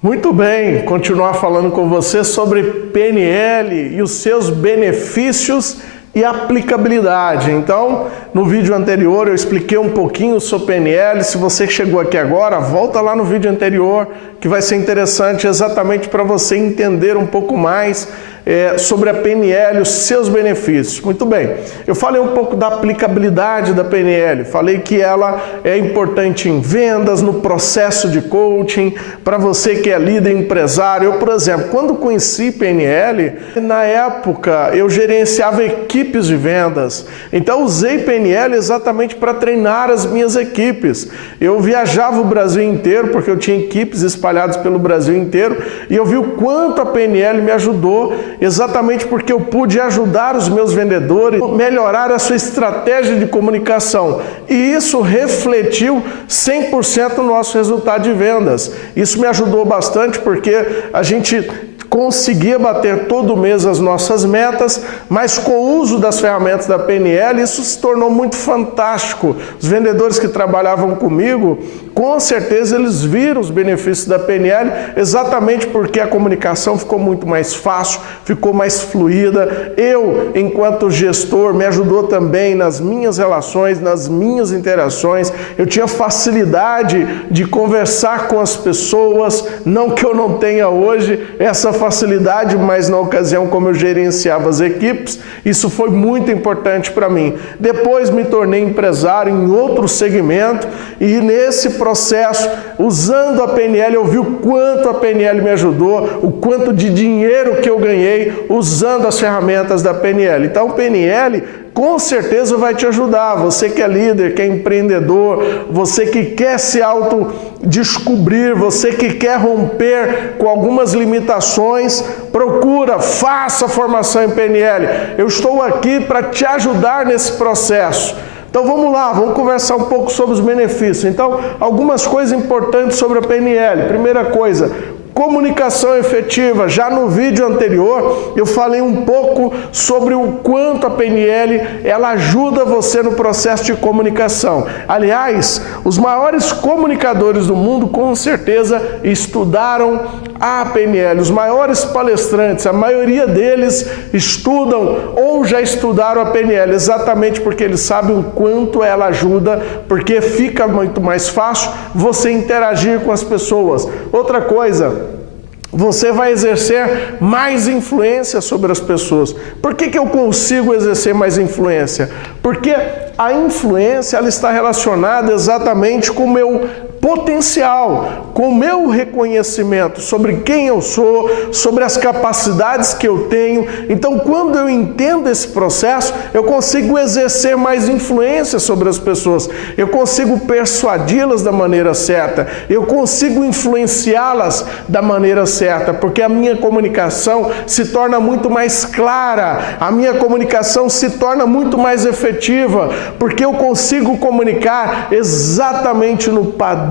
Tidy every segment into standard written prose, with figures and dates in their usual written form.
Muito bem, continuar falando com você sobre PNL e os seus benefícios e aplicabilidade. Então, no vídeo anterior eu expliquei um pouquinho sobre PNL. Se você chegou aqui agora, volta lá no vídeo anterior, que vai ser interessante exatamente para você entender um pouco mais sobre a PNL e os seus benefícios. Muito bem, eu falei um pouco da aplicabilidade da PNL, falei que ela é importante em vendas, no processo de coaching, para você que é líder empresário. Eu, por exemplo, quando conheci PNL, na época eu gerenciava equipes de vendas, então usei PNL exatamente para treinar as minhas equipes. Eu viajava o Brasil inteiro, porque eu tinha equipes espalhadas pelo Brasil inteiro, e eu vi o quanto a PNL me ajudou, exatamente porque eu pude ajudar os meus vendedores a melhorar a sua estratégia de comunicação. E isso refletiu 100% no nosso resultado de vendas. Isso me ajudou bastante porque a gente conseguia bater todo mês as nossas metas, mas com o uso das ferramentas da PNL, isso se tornou muito fantástico. Os vendedores que trabalhavam comigo, com certeza eles viram os benefícios da PNL, exatamente porque a comunicação ficou muito mais fácil, ficou mais fluida. Eu, enquanto gestor, me ajudou também nas minhas relações, nas minhas interações. Eu tinha facilidade de conversar com as pessoas, não que eu não tenha hoje essa facilidade, mas na ocasião como eu gerenciava as equipes, isso foi muito importante para mim. Depois me tornei empresário em outro segmento e nesse processo, usando a PNL, eu vi o quanto a PNL me ajudou, o quanto de dinheiro que eu ganhei usando as ferramentas da PNL. Então, PNL com certeza vai te ajudar. Você que é líder, que é empreendedor, você que quer se autodescobrir, você que quer romper com algumas limitações, procura, faça a formação em PNL. Eu estou aqui para te ajudar nesse processo. Então vamos lá, vamos conversar um pouco sobre os benefícios. Então, algumas coisas importantes sobre a PNL. Primeira coisa, comunicação efetiva. Já no vídeo anterior eu falei um pouco sobre o quanto a PNL ela ajuda você no processo de comunicação. Aliás, os maiores comunicadores do mundo com certeza estudaram a PNL. Os maiores palestrantes, a maioria deles estudam ou já estudaram a PNL, exatamente porque eles sabem o quanto ela ajuda, porque fica muito mais fácil você interagir com as pessoas. Outra coisa, você vai exercer mais influência sobre as pessoas. Por que eu consigo exercer mais influência? Porque a influência ela está relacionada exatamente com o meu potencial, com o meu reconhecimento sobre quem eu sou, sobre as capacidades que eu tenho. Então, quando eu entendo esse processo, eu consigo exercer mais influência sobre as pessoas, eu consigo persuadi-las da maneira certa, eu consigo influenciá-las da maneira certa, porque a minha comunicação se torna muito mais clara, a minha comunicação se torna muito mais efetiva, porque eu consigo comunicar exatamente no padrão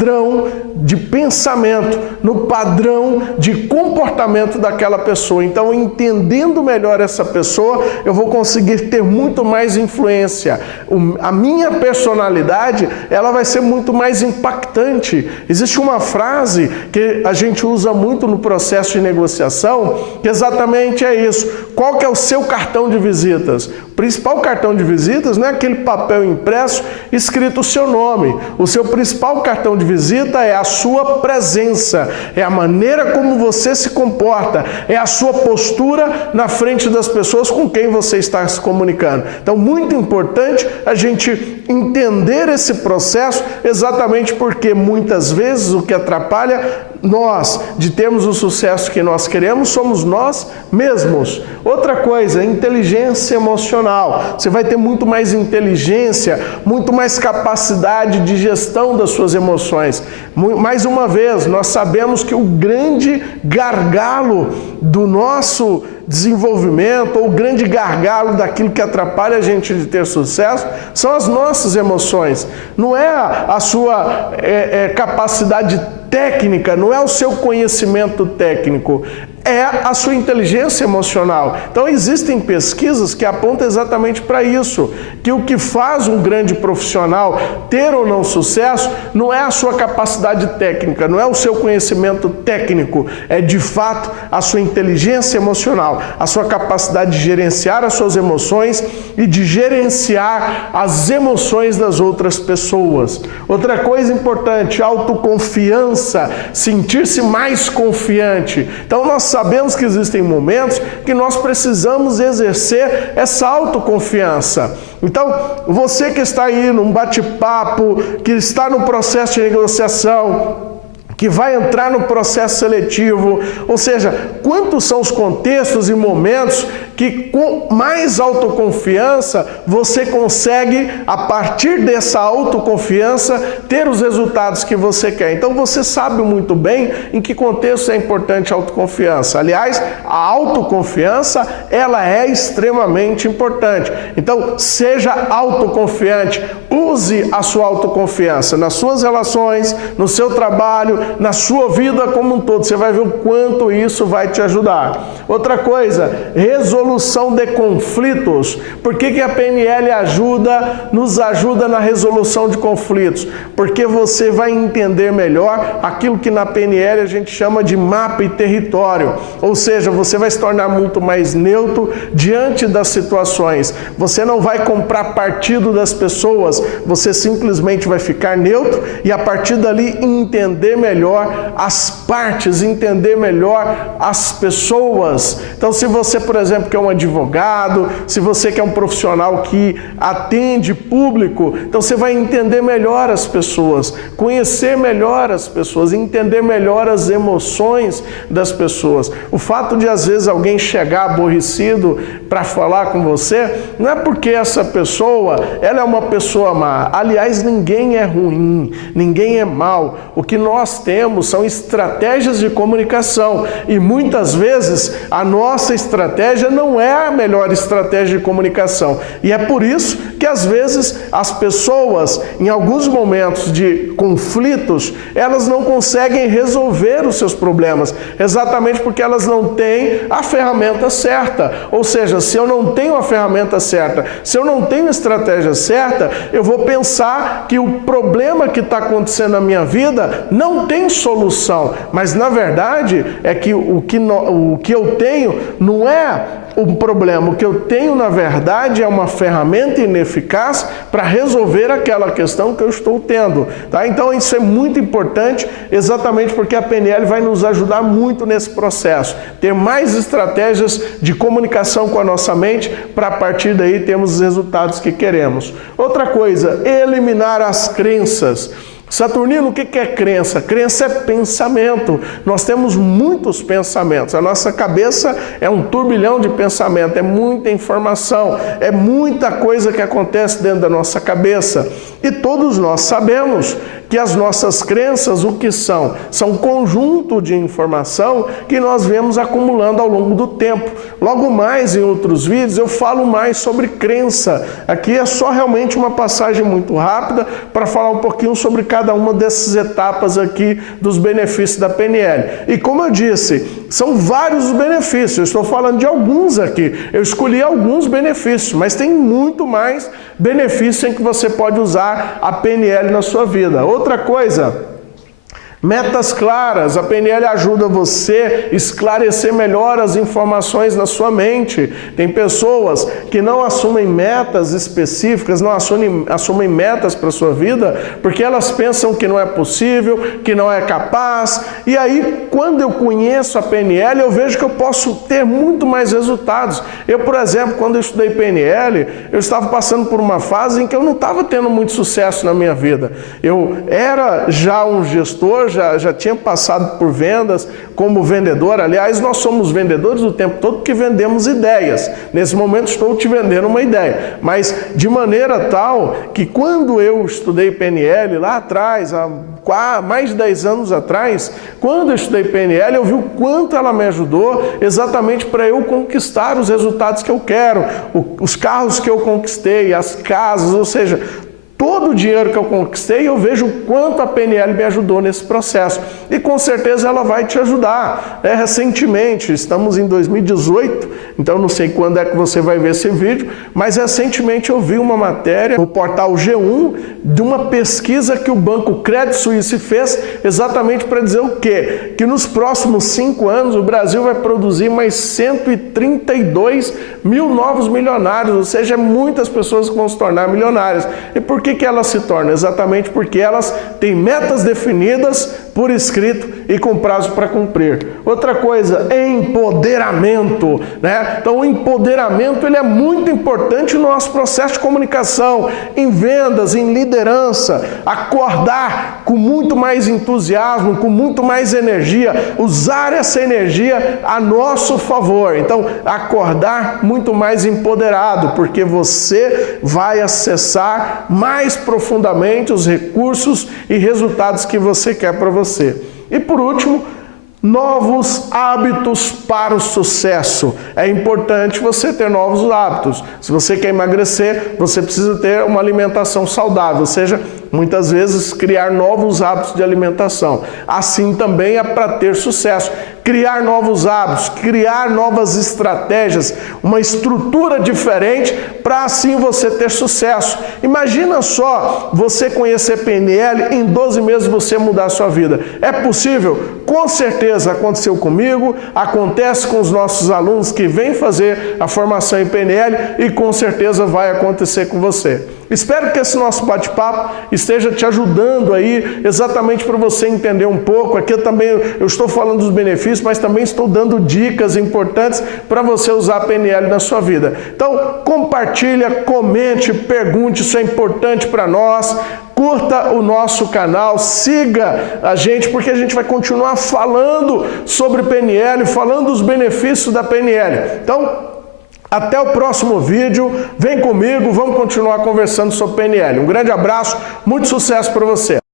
de pensamento, no padrão de comportamento daquela pessoa. Então, entendendo melhor essa pessoa, eu vou conseguir ter muito mais influência. A minha personalidade, ela vai ser muito mais impactante. Existe uma frase que a gente usa muito no processo de negociação, que exatamente é isso. Qual que é o seu cartão de visitas? O principal cartão de visitas não é aquele papel impresso escrito o seu nome. O seu principal cartão de visita é a sua presença, é a maneira como você se comporta, é a sua postura na frente das pessoas com quem você está se comunicando. Então, muito importante a gente entender esse processo, exatamente porque muitas vezes o que atrapalha nós de termos o sucesso que nós queremos somos nós mesmos. Outra coisa, inteligência emocional. Você vai ter muito mais inteligência, muito mais capacidade de gestão das suas emoções. Mais uma vez, nós sabemos que o grande gargalo do nosso desenvolvimento, ou o grande gargalo daquilo que atrapalha a gente de ter sucesso, são as nossas emoções. Não é a sua capacidade técnica, não é o seu conhecimento técnico, é a sua inteligência emocional. Então existem pesquisas que apontam exatamente para isso, que o que faz um grande profissional ter ou não sucesso não é a sua capacidade técnica, não é o seu conhecimento técnico, é de fato a sua inteligência emocional, a sua capacidade de gerenciar as suas emoções e de gerenciar as emoções das outras pessoas. Outra coisa importante, autoconfiança, sentir-se mais confiante. Então nós sabemos que existem momentos que nós precisamos exercer essa autoconfiança. Então, você que está aí num bate-papo, que está no processo de negociação, que vai entrar no processo seletivo, ou seja, quantos são os contextos e momentos que com mais autoconfiança você consegue, a partir dessa autoconfiança, ter os resultados que você quer. Então você sabe muito bem em que contexto é importante a autoconfiança. Aliás, a autoconfiança, ela é extremamente importante. Então, seja autoconfiante, use a sua autoconfiança nas suas relações, no seu trabalho, na sua vida como um todo. Você vai ver o quanto isso vai te ajudar. Outra coisa, resolução de conflitos. Por que a PNL nos ajuda na resolução de conflitos? Porque você vai entender melhor aquilo que na PNL a gente chama de mapa e território. Ou seja, você vai se tornar muito mais neutro diante das situações. Você não vai comprar partido das pessoas, você simplesmente vai ficar neutro e a partir dali entender melhor as partes, entender melhor as pessoas. Então, se você, por exemplo, quer um advogado, se você quer um profissional que atende público, então você vai entender melhor as pessoas, conhecer melhor as pessoas, entender melhor as emoções das pessoas. O fato de, às vezes, alguém chegar aborrecido para falar com você, não é porque essa pessoa, ela é uma pessoa má. Aliás, ninguém é ruim, ninguém é mau. O que nós temos são estratégias de comunicação e muitas vezes a nossa estratégia não é a melhor estratégia de comunicação e é por isso que às vezes as pessoas em alguns momentos de conflitos elas não conseguem resolver os seus problemas, exatamente porque elas não têm a ferramenta certa. Ou seja, se eu não tenho a ferramenta certa, se eu não tenho a estratégia certa, eu vou pensar que o problema que está acontecendo na minha vida não tem solução, mas na verdade é que o que eu tenho não é um problema, o que eu tenho na verdade é uma ferramenta ineficaz para resolver aquela questão que eu estou tendo, tá? Então isso é muito importante, exatamente porque a PNL vai nos ajudar muito nesse processo, ter mais estratégias de comunicação com a nossa mente para a partir daí termos os resultados que queremos. Outra coisa, eliminar as crenças. Saturnino, o que é crença? Crença é pensamento. Nós temos muitos pensamentos. A nossa cabeça é um turbilhão de pensamento, é muita informação, é muita coisa que acontece dentro da nossa cabeça. E todos nós sabemos que as nossas crenças, o que são? São um conjunto de informação que nós vemos acumulando ao longo do tempo. Logo mais em outros vídeos eu falo mais sobre crença. Aqui é só realmente uma passagem muito rápida para falar um pouquinho sobre cada uma dessas etapas aqui dos benefícios da PNL. E como eu disse, são vários os benefícios. Eu estou falando de alguns aqui. Eu escolhi alguns benefícios, mas tem muito mais benefícios em que você pode usar a PNL na sua vida. Outra coisa, metas claras. A PNL ajuda você a esclarecer melhor as informações na sua mente. Tem pessoas que não assumem metas específicas, não assumem metas para a sua vida, porque elas pensam que não é possível, que não é capaz. E aí, quando eu conheço a PNL, eu vejo que eu posso ter muito mais resultados. Eu, por exemplo, quando eu estudei PNL, eu estava passando por uma fase em que eu não estava tendo muito sucesso na minha vida. Eu era já um gestor, já tinha passado por vendas como vendedor. Aliás, nós somos vendedores o tempo todo porque vendemos ideias. Nesse momento estou te vendendo uma ideia. Mas de maneira tal que quando eu estudei PNL lá atrás, há mais de 10 anos atrás, quando eu estudei PNL, eu vi o quanto ela me ajudou exatamente para eu conquistar os resultados que eu quero, os carros que eu conquistei, as casas, ou seja, todo o dinheiro que eu conquistei, eu vejo o quanto a PNL me ajudou nesse processo. E com certeza ela vai te ajudar. Recentemente, estamos em 2018, então não sei quando é que você vai ver esse vídeo, mas recentemente eu vi uma matéria no portal G1 de uma pesquisa que o Banco Credit Suisse fez exatamente para dizer o quê? Que nos próximos 5 anos o Brasil vai produzir mais 132 mil novos milionários, ou seja, muitas pessoas que vão se tornar milionárias. E por que elas se tornam? Exatamente porque elas têm metas definidas por escrito e com prazo para cumprir. Outra coisa, empoderamento, né? Então o empoderamento ele é muito importante no nosso processo de comunicação, em vendas, em liderança, acordar com muito mais entusiasmo, com muito mais energia, usar essa energia a nosso favor. Então acordar muito mais empoderado, porque você vai acessar mais profundamente os recursos e resultados que você quer para você. E por último, novos hábitos para o sucesso. É importante você ter novos hábitos. Se você quer emagrecer, você precisa ter uma alimentação saudável, ou seja, muitas vezes criar novos hábitos de alimentação. Assim também é para ter sucesso. Criar novos hábitos, criar novas estratégias, uma estrutura diferente para assim você ter sucesso. Imagina só você conhecer PNL, em 12 meses você mudar a sua vida. É possível? Com certeza aconteceu comigo, acontece com os nossos alunos que vêm fazer a formação em PNL e com certeza vai acontecer com você. Espero que esse nosso bate-papo esteja te ajudando aí exatamente para você entender um pouco. Aqui também eu estou falando dos benefícios, mas também estou dando dicas importantes para você usar a PNL na sua vida. Então, compartilha, comente, pergunte, isso é importante para nós. Curta o nosso canal, siga a gente, porque a gente vai continuar falando sobre PNL, falando dos benefícios da PNL. Então, até o próximo vídeo, vem comigo, vamos continuar conversando sobre PNL. Um grande abraço, muito sucesso para você!